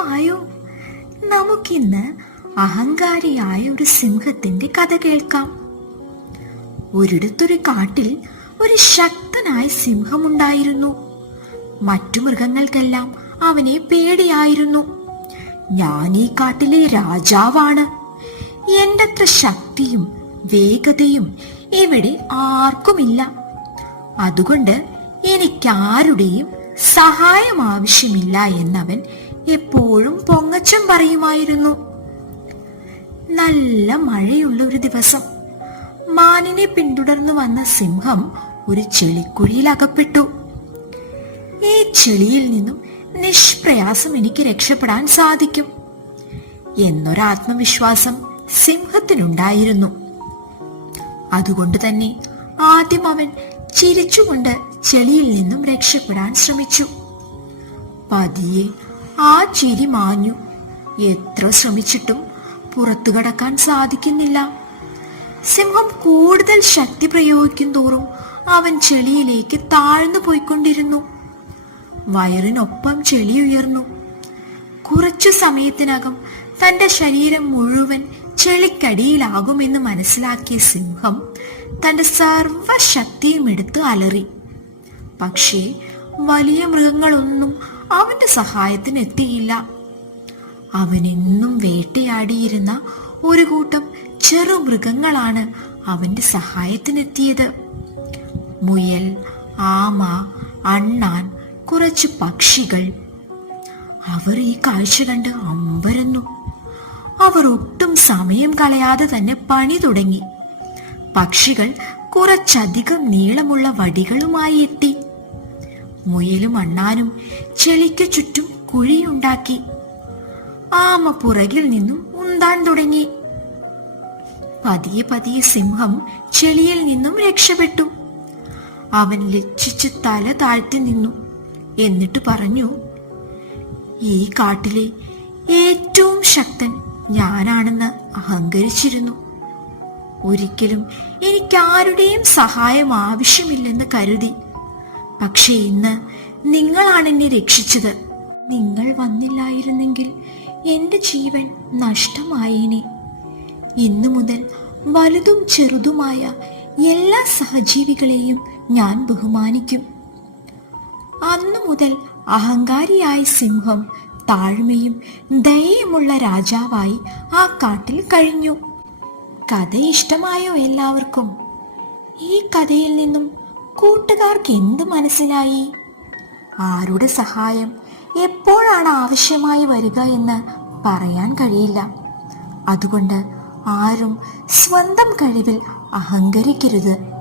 വായോ, നമുക്കിന്ന് അഹങ്കാരിയായ ഒരു സിംഹത്തിന്റെ കഥ കേൾക്കാം. ഒരിടത്തൊരു കാട്ടിൽ ഒരു ശക്തനായ സിംഹമുണ്ടായിരുന്നു. മറ്റു മൃഗങ്ങൾക്കെല്ലാം അവനെ പേടിയായിരുന്നു. ഞാൻ ഈ കാട്ടിലെ രാജാവാണ്. എന്റെ അത്ര ശക്തിയും വേഗതയും ഇവിടെ ആർക്കുമില്ല. അതുകൊണ്ട് എനിക്കാരുടെയും സഹായം ആവശ്യമില്ല എന്നവൻ എപ്പോഴും പൊങ്ങച്ചം പറയുമായിരുന്നു. നല്ല മഴയുള്ള ഒരു ദിവസം മാനിനെ പിന്തുടർന്നു വന്ന സിംഹം ഒരു ചെളിക്കുഴിയിൽ അകപ്പെട്ടു. ഈ ചെളിയിൽ നിന്നും നിഷ്പ്രയാസം എനിക്ക് രക്ഷപ്പെടാൻ സാധിക്കും എന്നൊരാത്മവിശ്വാസം സിംഹത്തിനുണ്ടായിരുന്നു. അതുകൊണ്ട് തന്നെ ആദ്യം അവൻ ചിരിച്ചുകൊണ്ട് ചെളിയിൽ നിന്നും രക്ഷപ്പെടാൻ ശ്രമിച്ചു. പതിയെ ആ ചിരി മാഞ്ഞു. എത്ര ശ്രമിച്ചിട്ടും പുറത്തു കടക്കാൻ സാധിക്കുന്നില്ല. സിംഹം കൂടുതൽ ശക്തി പ്രയോഗിക്കും തോറും അവൻ ചെളിയിലേക്ക് താഴ്ന്നു പോയിക്കൊണ്ടിരുന്നു. വയറിനൊപ്പം ചെളി ഉയർന്നു. കുറച്ചു സമയത്തിനകം തന്റെ ശരീരം മുഴുവൻ ചെളിക്കടിയിലാകുമെന്ന് മനസ്സിലാക്കിയ സിംഹം തന്റെ സർവശക്തിയും എടുത്ത് അലറി. പക്ഷേ വലിയ മൃഗങ്ങളൊന്നും അവന്റെ സഹായത്തിന് എത്തിയില്ല. അവനെന്നും വേട്ടയാടിയിരുന്ന ഒരു കൂട്ടം ചെറു മൃഗങ്ങളാണ് അവന്റെ സഹായത്തിനെത്തിയത്. മുയൽ, ആമ, അണ്ണാൻ, കുറച്ച് പക്ഷികൾ. അവർ ഈ കാഴ്ച കണ്ട് അമ്പരന്നു. അവർ ഒട്ടും സമയം കളയാതെ തന്നെ പണി തുടങ്ങി. പക്ഷികൾ കുറച്ചധികം നീളമുള്ള വടികളുമായി എത്തി. മുയലും അണ്ണാനും ചെളിക്ക് ചുറ്റും കുഴിയുണ്ടാക്കി. ആമ പുറകിൽ നിന്നും ഉന്താൻ തുടങ്ങി. പതിയെ പതിയെ സിംഹം ചെളിയിൽ നിന്നും രക്ഷപ്പെട്ടു. അവൻ ലജ്ജിച്ച് തല താഴ്ത്തി നിന്നു. എന്നിട്ട് പറഞ്ഞു, ഈ കാട്ടിലെ ഏറ്റവും ശക്തൻ ഞാനാണെന്ന് അഹങ്കരിച്ചിരുന്നു. ഒരിക്കലും എനിക്കാരുടെയും സഹായം ആവശ്യമില്ലെന്ന് കരുതി. പക്ഷെ ഇന്ന് നിങ്ങളാണ് എന്നെ രക്ഷിച്ചത്. നിങ്ങൾ വന്നില്ലായിരുന്നെങ്കിൽ എന്റെ ജീവൻ നഷ്ടമായേനെ. ഇന്നു മുതൽ വലുതും ചെറുതുമായ എല്ലാ സഹജീവികളെയും ഞാൻ ബഹുമാനിക്കും. അന്നു മുതൽ അഹങ്കാരിയായ സിംഹം താഴ്മയും ദയയുമുള്ള രാജാവായി ആ കാട്ടിൽ കഴിഞ്ഞു. കഥ ഇഷ്ടമായോ എല്ലാവർക്കും? ഈ കഥയിൽ നിന്നും കൂട്ടുകാർക്ക് എന്ത് മനസ്സിലായി? ആരുടെ സഹായം എപ്പോഴാണ് ആവശ്യമായി വരിക എന്ന് പറയാൻ കഴിയില്ല. അതുകൊണ്ട് ആരും സ്വന്തം കഴിവിൽ അഹങ്കരിക്കരുത്.